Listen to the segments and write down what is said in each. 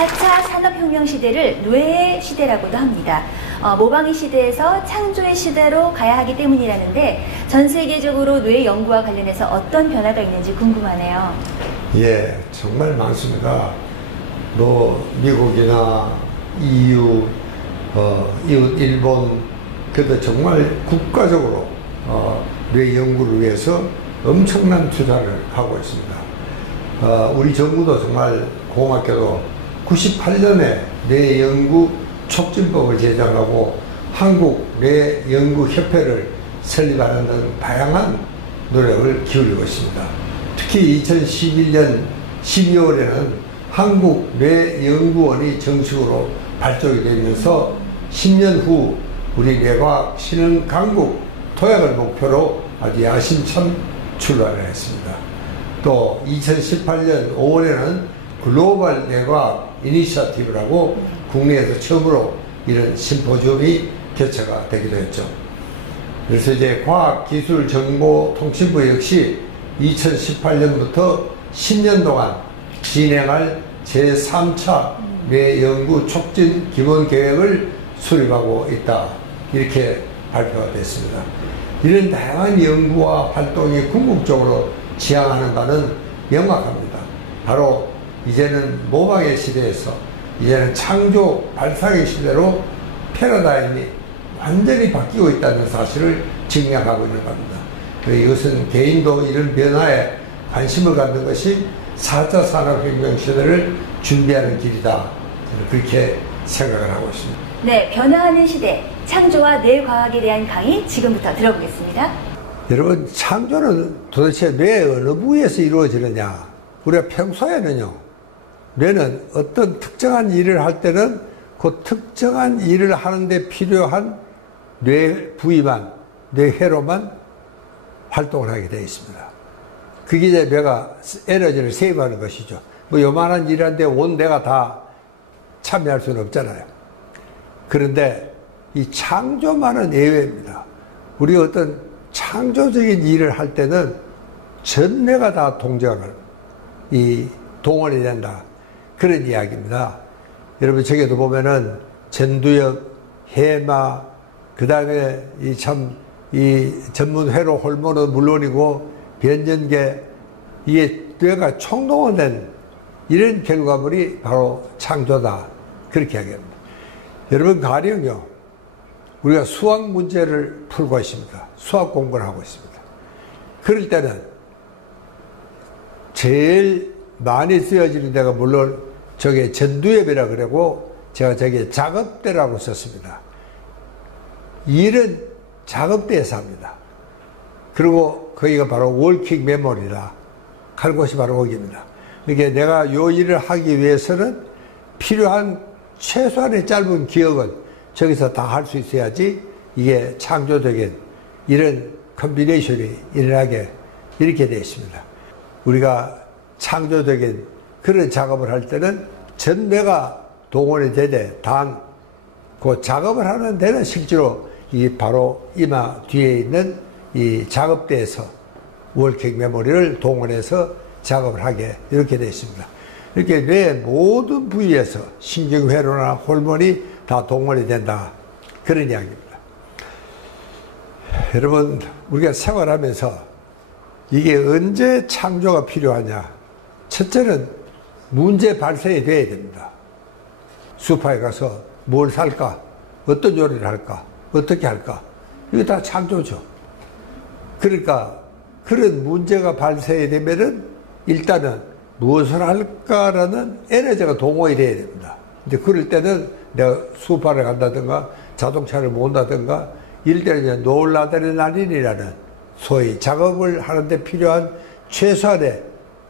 4차 산업혁명 시대를 뇌의 시대라고도 합니다. 모방의 시대에서 창조의 시대로 가야 하기 때문이라는데 전 세계적으로 뇌 연구와 관련해서 어떤 변화가 있는지 궁금하네요. 예, 정말 많습니다. 미국이나 EU, 이웃 일본, 그래도 정말 국가적으로 뇌 연구를 위해서 엄청난 투자를 하고 있습니다. 우리 정부도 정말 고맙게도 98년에 뇌 연구 촉진법을 제정하고 한국 뇌 연구 협회를 설립하는 등 다양한 노력을 기울이고 있습니다. 특히 2011년 12월에는 한국 뇌 연구원이 정식으로 발족이 되면서 10년 후 우리 뇌과학 신흥 강국 도약을 목표로 아주 야심찬 출발을 했습니다. 또 2018년 5월에는 글로벌 뇌과학 이니셔티브라고 국내에서 처음으로 이런 심포지움이 개최가 되기도 했죠. 그래서 이제 과학기술정보통신부 역시 2018년부터 10년 동안 진행할 제3차 뇌연구 촉진 기본계획을 수립하고 있다, 이렇게 발표가 됐습니다. 이런 다양한 연구와 활동이 궁극적으로 지향하는 바는 명확합니다. 바로 이제는 모방의 시대에서 이제는 창조 발상의 시대로 패러다임이 완전히 바뀌고 있다는 사실을 증명하고 있는 겁니다. 이것은 개인도 이런 변화에 관심을 갖는 것이 4차 산업혁명 시대를 준비하는 길이다, 그렇게 생각을 하고 있습니다. 네, 변화하는 시대, 창조와 뇌과학에 대한 강의 지금부터 들어보겠습니다. 여러분, 창조는 도대체 뇌 어느 부위에서 이루어지느냐? 우리가 평소에는요, 뇌는 어떤 특정한 일을 할 때는 그 특정한 일을 하는데 필요한 뇌 부위만, 뇌회로만 활동을 하게 되어 있습니다. 그게 이제 뇌가 에너지를 세이브하는 것이죠. 요만한 일인데 온 뇌가 다 참여할 수는 없잖아요. 그런데 이 창조만은 예외입니다. 우리가 어떤 창조적인 일을 할 때는 전 뇌가 다 동원이 된다, 그런 이야기입니다. 여러분, 저기도 보면은 전두엽, 해마, 그 다음에 이 전문 회로 호르몬은 물론이고 변전계, 이게 뇌가 총동원된 이런 결과물이 바로 창조다, 그렇게 이야기합니다. 여러분, 가령요, 우리가 수학 문제를 풀고 있습니다. 수학 공부를 하고 있습니다. 그럴 때는 제일 많이 쓰여지는 데가 물론 저게 전두엽이라 그러고 제가 저게 작업대라고 썼습니다. 일은 작업대에서 합니다. 그리고 거기가 바로 워킹 메모리다, 할 곳이 바로 거기입니다. 그러니까 내가 요 일을 하기 위해서는 필요한 최소한의 짧은 기억은 저기서 다 할 수 있어야지 이게 창조적인 이런 컨비네이션이 일어나게 이렇게 되어 있습니다. 우리가 창조적인 그런 작업을 할 때는 전 뇌가 동원이 되되 단 그 작업을 하는 데는 실제로 바로 이마 뒤에 있는 이 작업대에서 워킹 메모리를 동원해서 작업을 하게 이렇게 되어 있습니다. 이렇게 뇌 모든 부위에서 신경회로나 호르몬이 다 동원이 된다, 그런 이야기입니다. 여러분, 우리가 생활하면서 이게 언제 창조가 필요하냐? 첫째는 문제 발생이 돼야 됩니다. 슈퍼에 가서 뭘 살까? 어떤 요리를 할까? 어떻게 할까? 이거 다 창조죠. 그러니까 그런 문제가 발생이 되면은 일단은 무엇을 할까라는 에너지가 동원이 돼야 됩니다. 근데 그럴 때는 내가 슈퍼를 간다든가 자동차를 몬다든가 이럴 때는 이제 노르아드레날린이라는 소위 작업을 하는데 필요한 최소한의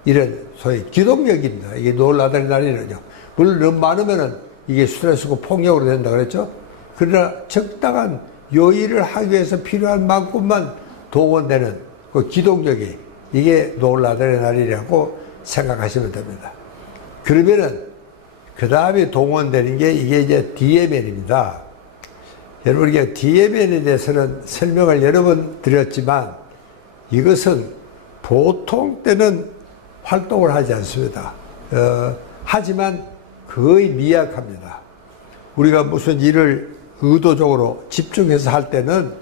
이런 소위 기동력입니다. 이게 노르아드레날린은요. 물론 너무 많으면은 이게 스트레스고 폭력으로 된다 그랬죠. 그러나 적당한 요 일을 하기 위해서 필요한 만큼만 동원되는 그 기동력이, 이게 노르아드레날린이라고 생각하시면 됩니다. 그러면은 그 다음에 동원되는 게 이게 이제 DMN입니다. 여러분, 이게 DMN에 대해서는 설명을 여러 번 드렸지만 이것은 보통 때는 활동을 하지 않습니다. 하지만 거의 미약합니다. 우리가 무슨 일을 의도적으로 집중해서 할 때는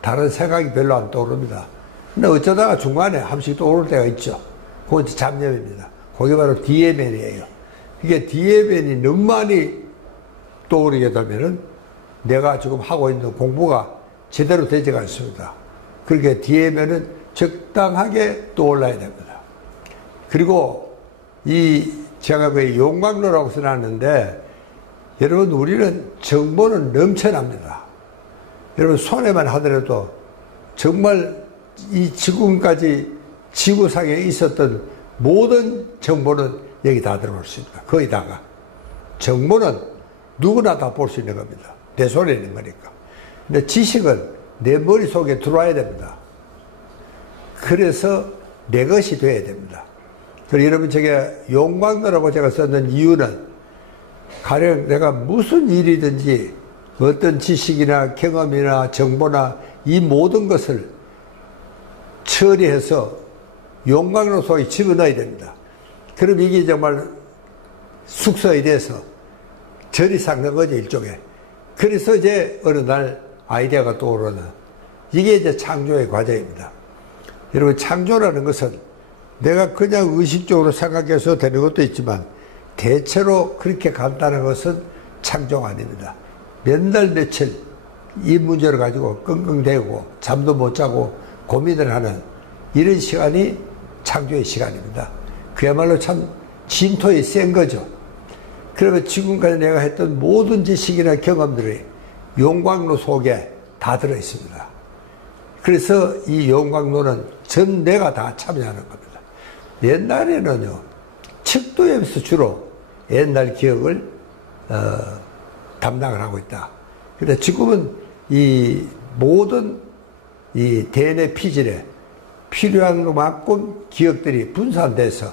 다른 생각이 별로 안 떠오릅니다. 근데 어쩌다가 중간에 한 번씩 떠오를 때가 있죠. 그건 잡념입니다. 그게 바로 DMN이에요. 이게 DMN이 너무 많이 떠오르게 되면은 내가 지금 하고 있는 공부가 제대로 되지가 않습니다. 그렇게 DMN은 적당하게 떠올라야 됩니다. 그리고 제가 그 용광로라고 써놨는데, 여러분, 우리는 정보는 넘쳐납니다. 여러분, 손에만 하더라도 정말 이 지금까지 지구상에 있었던 모든 정보는 여기 다 들어올 수 있다. 거의 다가. 정보는 누구나 다 볼 수 있는 겁니다. 내 손에 있는 거니까. 근데 지식은 내 머릿속에 들어와야 됩니다. 그래서 내 것이 돼야 됩니다. 그래서 여러분, 제가 용광로라고 제가 썼는 이유는 가령 내가 무슨 일이든지 어떤 지식이나 경험이나 정보나 이 모든 것을 처리해서 용광로 속에 집어넣어야 됩니다. 그럼 이게 정말 숙소에 대해서 절이 삭는 거죠, 일종의. 그래서 이제 어느 날 아이디어가 떠오르는, 이게 이제 창조의 과정입니다. 여러분, 창조라는 것은 내가 그냥 의식적으로 생각해서 되는 것도 있지만 대체로 그렇게 간단한 것은 창조가 아닙니다. 몇 날 며칠 이 문제를 가지고 끙끙대고 잠도 못 자고 고민을 하는 이런 시간이 창조의 시간입니다. 그야말로 참 진토에 센 거죠. 그러면 지금까지 내가 했던 모든 지식이나 경험들이 용광로 속에 다 들어있습니다. 그래서 이 용광로는 전 내가 다 참여하는 겁니다. 옛날에는요, 척도에서 주로 옛날 기억을 담당을 하고 있다. 그런데 지금은 이 모든 이 DNA 피질에 필요한 것만큼 기억들이 분산돼서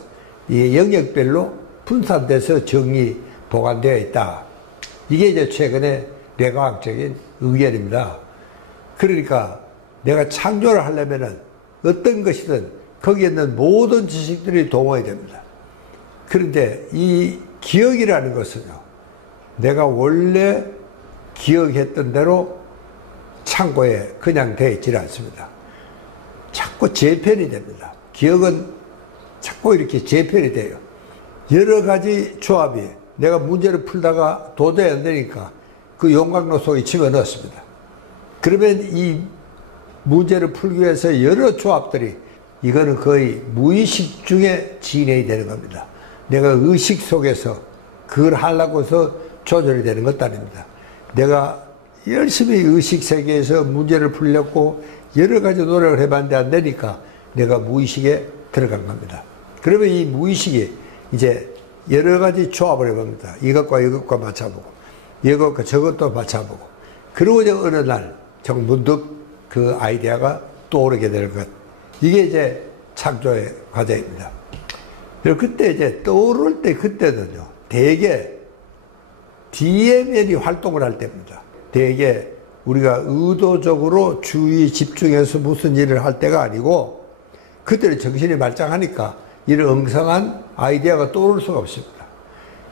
이 영역별로 분산돼서 정리 보관되어 있다. 이게 이제 최근에 뇌과학적인 의견입니다. 그러니까 내가 창조를 하려면은 어떤 것이든 거기에 있는 모든 지식들이 동원이 됩니다. 그런데 이 기억이라는 것은요, 내가 원래 기억했던 대로 창고에 그냥 되어 있지는 않습니다. 자꾸 재편이 됩니다. 기억은 자꾸 이렇게 재편이 돼요. 여러 가지 조합이, 내가 문제를 풀다가 도저히 안 되니까 그 용광로 속에 집어넣었습니다. 그러면 이 문제를 풀기 위해서 여러 조합들이, 이거는 거의 무의식 중에 진행이 되는 겁니다. 내가 의식 속에서 그걸 하려고 해서 조절이 되는 것도 아닙니다. 내가 열심히 의식 세계에서 문제를 풀려고 여러 가지 노력을 해봤는데 안 되니까 내가 무의식에 들어간 겁니다. 그러면 이 무의식이 이제 여러 가지 조합을 해봅니다. 이것과 이것과 맞춰보고, 이것과 저것도 맞춰보고, 그리고 이제 어느 날 정 문득 그 아이디어가 떠오르게 되는 것. 이게 이제 창조의 과정입니다. 그리고 그때 이제 떠오를 때, 그때는요, 대개 DMN이 활동을 할 때입니다. 대개 우리가 의도적으로 주의 집중해서 무슨 일을 할 때가 아니고, 그때는 정신이 말짱하니까 이런 엉성한 아이디어가 떠오를 수가 없습니다.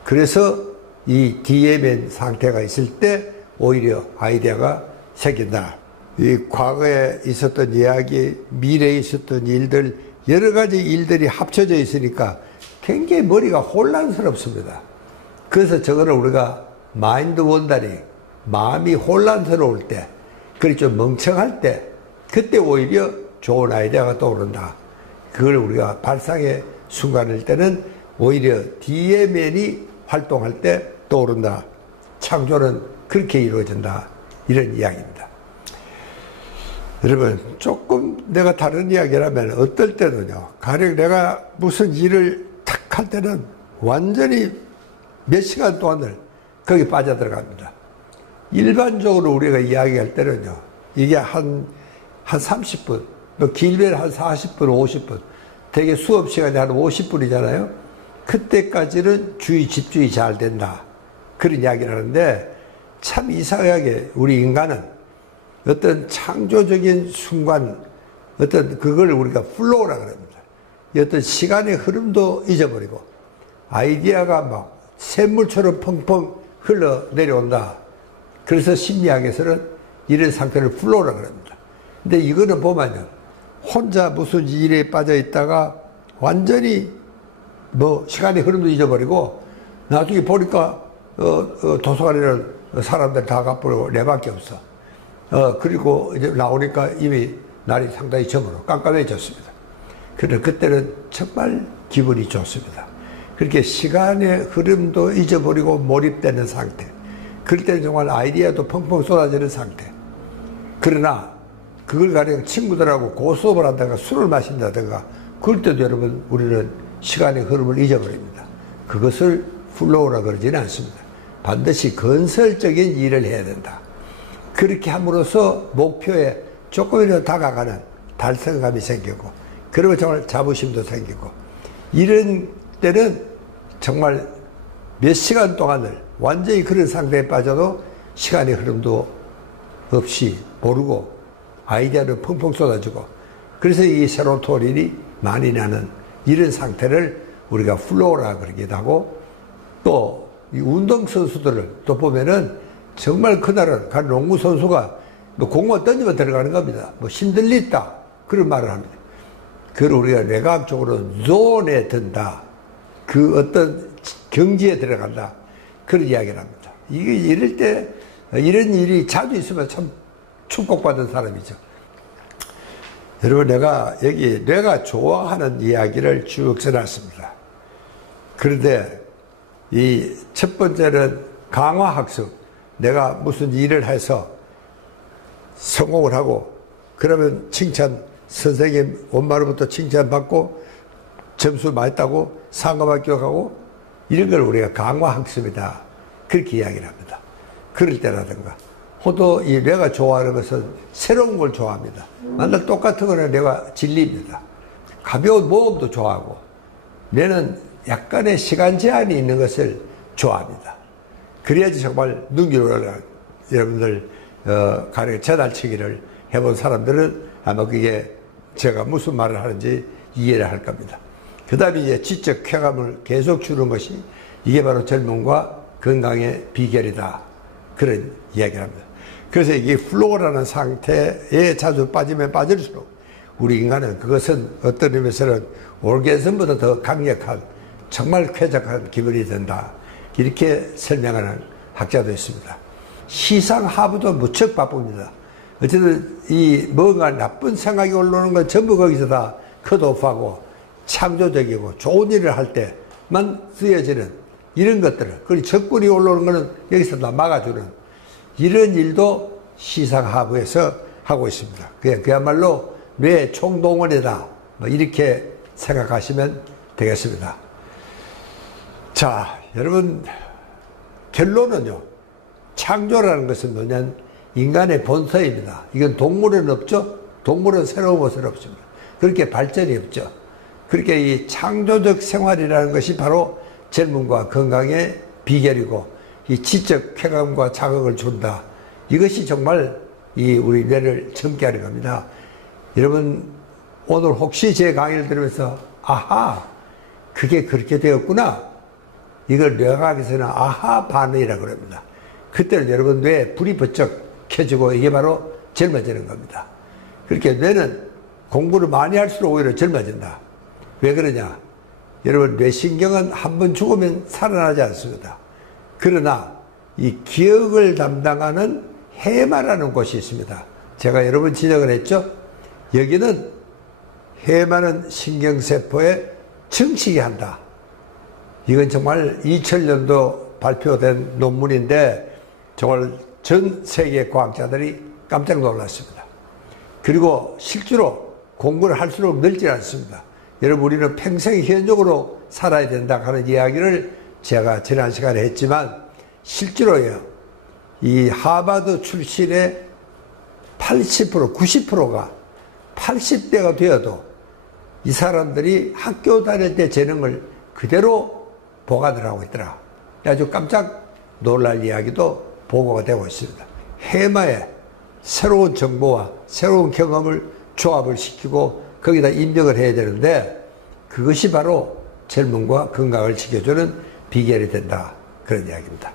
그래서 이 DMN 상태가 있을 때 오히려 아이디어가 생긴다. 이 과거에 있었던 이야기, 미래에 있었던 일들, 여러 가지 일들이 합쳐져 있으니까 굉장히 머리가 혼란스럽습니다. 그래서 저거를 우리가 마인드 원다리, 마음이 혼란스러울 때, 그리고 좀 멍청할 때, 그때 오히려 좋은 아이디어가 떠오른다. 그걸 우리가 발상의 순간일 때는 오히려 DMN이 활동할 때 떠오른다. 창조는 그렇게 이루어진다. 이런 이야기입니다. 여러분, 조금 내가 다른 이야기를 하면 어떨 때는요, 가령 내가 무슨 일을 탁 할 때는 완전히 몇 시간 동안을 거기 빠져들어갑니다. 일반적으로 우리가 이야기할 때는요, 이게 한 30분, 뭐 길면 한 40분, 50분, 되게 수업 시간이 한 50분이잖아요. 그때까지는 주의 집중이 잘 된다. 그런 이야기를 하는데, 참 이상하게 우리 인간은 어떤 창조적인 순간, 어떤 그걸 우리가 플로우라고 합니다. 어떤 시간의 흐름도 잊어버리고, 아이디어가 막 샘물처럼 펑펑 흘러내려온다. 그래서 심리학에서는 이런 상태를 플로우라고 합니다. 근데 이거는 보면요, 혼자 무슨 일에 빠져 있다가 완전히 뭐 시간의 흐름도 잊어버리고 나중에 보니까 도서관에는 사람들 다 가버리고 내밖에 없어. 그리고 이제 나오니까 이미 날이 상당히 저물어 깜깜해졌습니다. 그런데 그때는 정말 기분이 좋습니다. 그렇게 시간의 흐름도 잊어버리고 몰입되는 상태. 그럴 때는 정말 아이디어도 펑펑 쏟아지는 상태. 그러나 그걸 가령 친구들하고 고수업을 한다든가 술을 마신다든가 그럴 때도 여러분 우리는 시간의 흐름을 잊어버립니다. 그것을 플로우라 그러지는 않습니다. 반드시 건설적인 일을 해야 된다. 그렇게 함으로써 목표에 조금이라도 다가가는 달성감이 생기고 그리고 정말 자부심도 생기고 이런 때는 정말 몇 시간 동안을 완전히 그런 상태에 빠져도 시간의 흐름도 없이 모르고 아이디어는 펑펑 쏟아지고 그래서 이 세로토닌이 많이 나는 이런 상태를 우리가 플로우라 그러기도 하고 또 이 운동선수들을 또 보면은 정말 그날은 간 농구선수가 뭐 공만 던지면 들어가는 겁니다. 뭐 힘들리다 그런 말을 합니다. 그걸 우리가 뇌과학적으로 존에 든다. 그 어떤 경지에 들어간다. 그런 이야기를 합니다. 이게 이럴 때 이런 일이 자주 있으면 참 축복받은 사람이죠. 여러분 내가 여기 뇌가 좋아하는 이야기를 쭉 써놨습니다. 그런데 이 첫 번째는 강화학습. 내가 무슨 일을 해서 성공을 하고 그러면 칭찬 선생님 엄마로부터 칭찬받고 점수 많이 따고 상금을 기억하고 이런 걸 우리가 강화학습이다. 그렇게 이야기를 합니다. 그럴 때라든가 호도 이 뇌가 좋아하는 것은 새로운 걸 좋아합니다. 만날 똑같은 거는 뇌가 질립니다. 가벼운 모험도 좋아하고 뇌는 약간의 시간 제한이 있는 것을 좋아합니다. 그래야지 정말 능률을 여러분들 가령 재달치기를 해본 사람들은 아마 그게 제가 무슨 말을 하는지 이해를 할 겁니다. 그 다음에 이제 지적 쾌감을 계속 주는 것이 이게 바로 젊음과 건강의 비결이다. 그런 이야기를 합니다. 그래서 이게 플로우라는 상태에 자주 빠지면 빠질수록 우리 인간은 그것은 어떤 의미에서는 올게즘보다 더 강력한 정말 쾌적한 기분이 든다. 이렇게 설명하는 학자도 있습니다. 시상하부도 무척 바쁩니다. 어쨌든 이 뭔가 나쁜 생각이 올라오는 건 전부 거기서 다 컷오프하고 창조적이고 좋은 일을 할 때만 쓰여지는 이런 것들을 그리고 적군이 올라오는 거는 여기서 다 막아주는 이런 일도 시상하부에서 하고 있습니다. 그야말로 뇌 총동원이다. 뭐 이렇게 생각하시면 되겠습니다. 자, 여러분 결론은요. 창조라는 것은 뭐냐면 인간의 본성입니다. 이건 동물은 없죠. 동물은 새로운 것은 없습니다. 그렇게 발전이 없죠. 그렇게 이 창조적 생활이라는 것이 바로 젊음과 건강의 비결이고 이 지적 쾌감과 자극을 준다. 이것이 정말 이 우리 뇌를 젊게 하는 겁니다. 여러분 오늘 혹시 제 강의를 들으면서 아하 그게 그렇게 되었구나. 이걸 뇌과학에서는 아하 반응이라고 합니다. 그때는 여러분 뇌에 불이 번쩍 켜지고 이게 바로 젊어지는 겁니다. 그렇게 뇌는 공부를 많이 할수록 오히려 젊어진다. 왜 그러냐? 여러분 뇌신경은 한 번 죽으면 살아나지 않습니다. 그러나 이 기억을 담당하는 해마라는 곳이 있습니다. 제가 여러 번 지적을 했죠. 여기는 해마는 신경세포에 증식이 한다. 이건 정말 2000년도 발표된 논문인데 정말 전 세계 과학자들이 깜짝 놀랐습니다. 그리고 실제로 공부를 할수록 늘지 않습니다. 여러분 우리는 평생 현역으로 살아야 된다 하는 이야기를 제가 지난 시간에 했지만 실제로요. 이 하버드 출신의 80%, 90%가 80대가 되어도 이 사람들이 학교 다닐 때 재능을 그대로 보관을 하고 있더라. 아주 깜짝 놀랄 이야기도 보고가 되고 있습니다. 해마에 새로운 정보와 새로운 경험을 조합을 시키고 거기다 입력을 해야 되는데 그것이 바로 젊음과 건강을 지켜주는 비결이 된다. 그런 이야기입니다.